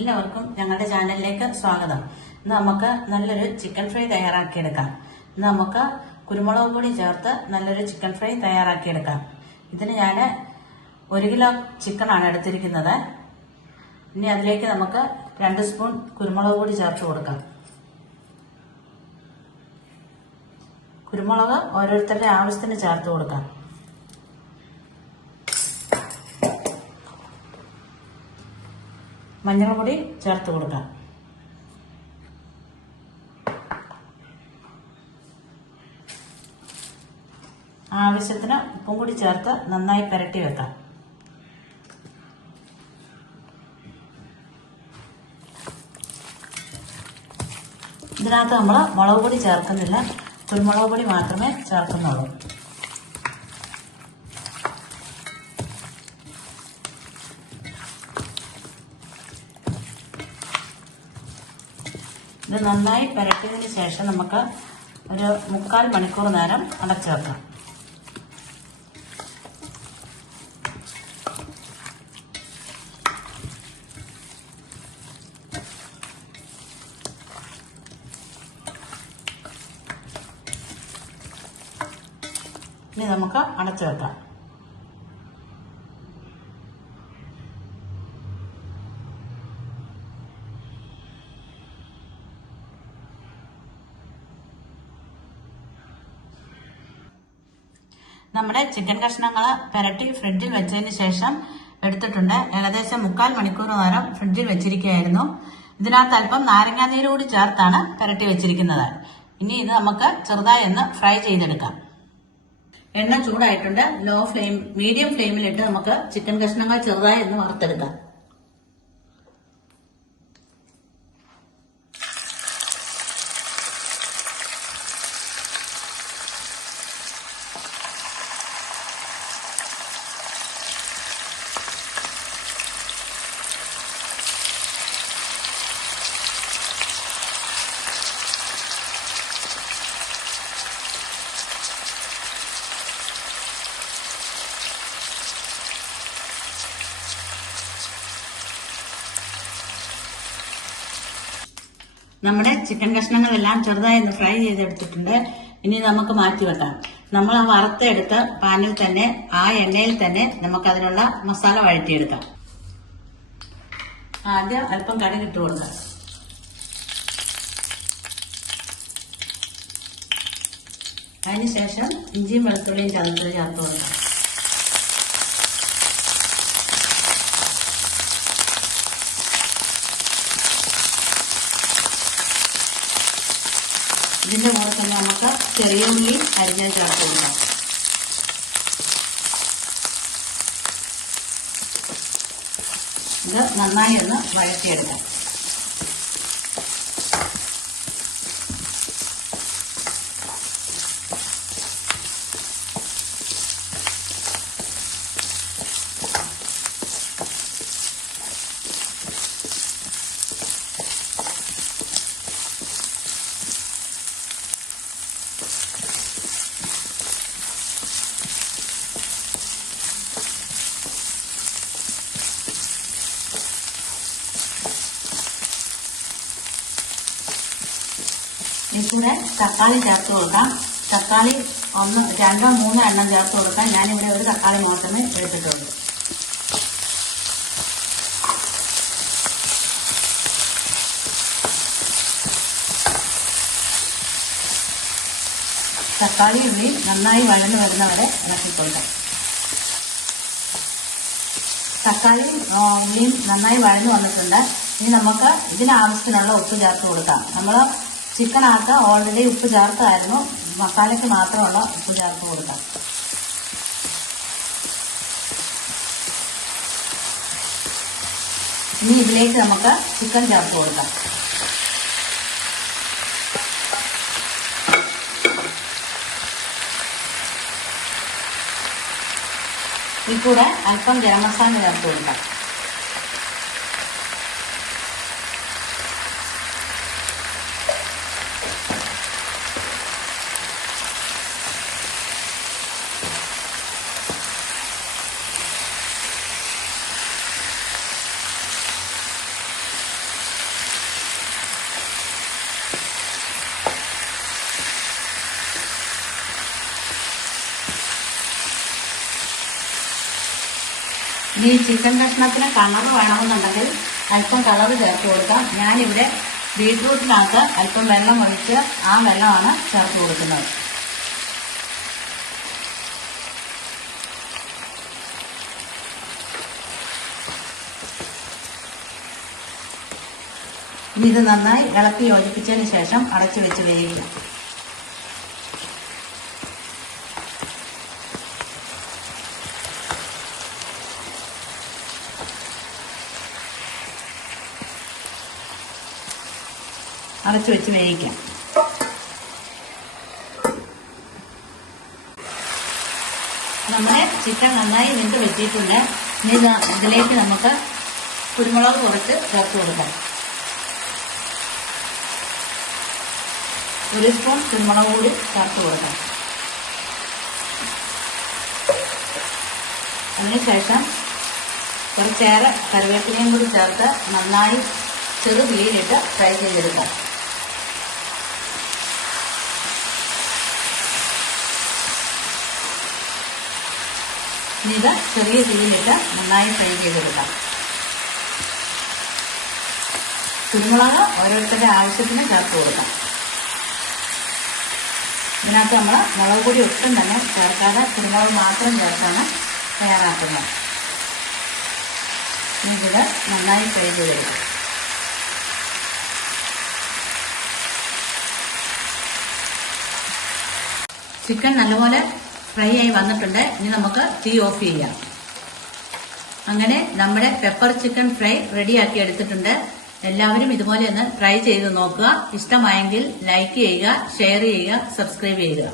എല്ലാവർക്കും ഞങ്ങളുടെ ചാനലിലേക്ക് സ്വാഗതം. ഇന്ന് നമുക്ക് നല്ലൊരു ചിക്കൻ ഫ്രൈ തയ്യാറാക്കിയെടുക്കാം. ഇന്ന് നമുക്ക് കുരുമുളക് പൊടി ചേർത്ത് നല്ലൊരു ചിക്കൻ ഫ്രൈ തയ്യാറാക്കിയെടുക്കാം. ഇതിന് ഞാൻ 1 കിലോ ചിക്കനാണ് എടുത്തിരിക്കുന്നത്. ഇനി അതിലേക്ക് നമുക്ക് 2 സ്പൂൺ കുരുമുളക് പൊടി ചേർത്ത് കൊടുക്കാം. കുരുമുളക് ഓരോരുത്തരുടെ ആവശ്യത്തിന് ചേർത്ത് കൊടുക്കാം. മഞ്ഞൾപ്പൊടി ചേർത്ത് കൊടുക്കാം. ആവശ്യത്തിന് ഉപ്പും കൂടി ചേർത്ത് നന്നായി പുരട്ടി വെക്കാം. ഇതിനകത്ത് നമ്മൾ മുളക് പൊടി ചേർക്കുന്നില്ല, കുരുമുളക് പൊടി മാത്രമേ ചേർക്കുന്നുള്ളൂ. ഇത് നന്നായി പുരട്ടിയതിന് ശേഷം നമുക്ക് ഒരു 3/4 മണിക്കൂർ നേരം അടച്ചു വെക്കാം. ഇനി നമുക്ക് അടച്ചു വെക്കാം. നമ്മുടെ ചിക്കൻ കഷ്ണങ്ങൾ പുരട്ടി ഫ്രിഡ്ജിൽ വെച്ചതിന് ശേഷം എടുത്തിട്ടുണ്ട്. ഏകദേശം 3/4 മണിക്കൂർ നേരം ഫ്രിഡ്ജിൽ വെച്ചിരിക്കുകയായിരുന്നു. ഇതിനകത്ത് അല്പം നാരങ്ങാനീര് കൂടി ചേർത്താണ് പുരട്ടി വെച്ചിരിക്കുന്നത്. ഇനി ഇത് നമുക്ക് ചെറുതായി ഒന്ന് ഫ്രൈ ചെയ്തെടുക്കാം. എണ്ണ ചൂടായിട്ടുണ്ട്. മീഡിയം ഫ്ലെയിമിലിട്ട് നമുക്ക് ചിക്കൻ കഷ്ണങ്ങൾ ചെറുതായി ഒന്ന് വറുത്തെടുക്കാം. നമ്മുടെ ചിക്കൻ കഷ്ണങ്ങളെല്ലാം ചെറുതായി ഒന്ന് ഫ്രൈ ചെയ്തെടുത്തിട്ടുണ്ട്. ഇനി നമുക്ക് മാറ്റി വെക്കാം. നമ്മൾ ആ വറുത്തെടുത്ത പാനിൽ തന്നെ, ആ എണ്ണയിൽ തന്നെ നമുക്ക് അതിനുള്ള മസാല വഴറ്റിയെടുക്കാം. ആദ്യം അല്പം കടുക് ഇട്ട് കൊടുക്കാം. അതിനുശേഷം ഇഞ്ചിയും വെളുത്തുള്ളിയും ചതച്ചത് ചേർത്ത് കൊടുക്കാം. ഇതിന്റെ കൂടെ തന്നെ നമുക്ക് ചെറിയ ഉള്ളി അരിഞ്ഞത് ചേർത്ത് കൊടുക്കാം. ഇത് നന്നായി ഒന്ന് വഴറ്റിയെടുക്കാം. ഇതിലൂടെ തക്കാളി ചേർത്ത് കൊടുക്കാം. തക്കാളി 1, 2, 3 എണ്ണം ചേർത്ത് കൊടുക്കാം. ഞാനിവിടെ ഒരു തക്കാളി മാത്രമേ എടുത്തിട്ടുള്ളൂ. തക്കാളി ഉള്ളി നന്നായി വഴന്നു വരുന്നവരെ ഇളക്കി കൊടുക്കാം. തക്കാളിയും ഉള്ളിയും നന്നായി വഴന്നു വന്നിട്ടുണ്ട്. ഇനി നമുക്ക് ഇതിനാവശ്യത്തിനുള്ള ഉപ്പ് ചേർത്ത് കൊടുക്കാം. നമ്മൾ ചിക്കനകത്ത് ഓൾറെഡി ഉപ്പ് ചേർത്തായിരുന്നു. മസാലയ്ക്ക് മാത്രമുള്ള ഉപ്പ് ചേർത്ത് കൊടുക്കാം. ഇനി ഇതിലേക്ക് നമുക്ക് ചിക്കൻ ചേർത്ത് കൊടുക്കാം. ഇതിൽ കൂടെ അല്പം ഗരം മസാല ചേർത്ത് കൊടുക്കാം. ഇനി ചിക്കൻ കഷ്ണത്തിന് കളർ വേണമെന്നുണ്ടെങ്കിൽ അല്പം കളർ ചേർത്ത് കൊടുക്കാം. ഞാനിവിടെ ബീട്രൂട്ടിനകത്ത് അല്പം വെള്ളം ഒഴിച്ച് ആ വെള്ളമാണ് ചേർത്ത് കൊടുക്കുന്നത്. ഇനി ഇത് നന്നായി ഇളക്കി യോജിപ്പിച്ചതിന് ശേഷം അടച്ചു വെച്ച് വേവിക്കും. അടച്ചു വെച്ച് വേവിക്കാം. നമ്മുടെ ചിക്കൻ നന്നായി വെന്ത് വെച്ചിട്ടുണ്ട്. ഇനി ഇതിലേക്ക് നമുക്ക് കുരുമുളക് കുറച്ച് ചേർത്ത് കൊടുക്കാം. 1 സ്പൂൺ കുരുമുളക് കൂടി ചേർത്ത് കൊടുക്കാം. അതിനുശേഷം കുറച്ചേറെ കറിവേപ്പിലയും കൂടി ചേർത്ത് നന്നായി ചെറു തീയിലിട്ട് ഫ്രൈ ചെയ്തെടുക്കാം. ഇനി ഇത് ചെറിയ തീയിലിട്ട് നന്നായി ഫ്രൈ ചെയ്തെടുക്കാം. കുരുമുളക് ഓരോരുത്തരുടെ ആവശ്യത്തിന് ചേർത്ത് കൊടുക്കാം. ഇതിനകത്ത് നമ്മൾ മുളക് പൊടി ഒട്ടും തന്നെ ചേർക്കാതെ കുരുമുളക് മാത്രം ചേർത്താണ് തയ്യാറാക്കുന്നത്. ഇതിത് നന്നായി ഫ്രൈ ചെയ്തെടുക്കാം. ചിക്കൻ നല്ലപോലെ ഫ്രൈ ആയി വന്നിട്ടുണ്ട്. ഇനി നമുക്ക് തീ ഓഫ് ചെയ്യാം. അങ്ങനെ നമ്മുടെ പെപ്പർ ചിക്കൻ ഫ്രൈ റെഡിയാക്കി എടുത്തിട്ടുണ്ട്. എല്ലാവരും ഇതുപോലെ ഒന്ന് ട്രൈ ചെയ്ത് നോക്കുക. ഇഷ്ടമായെങ്കിൽ ലൈക്ക് ചെയ്യുക, ഷെയർ ചെയ്യുക, സബ്സ്ക്രൈബ് ചെയ്യുക.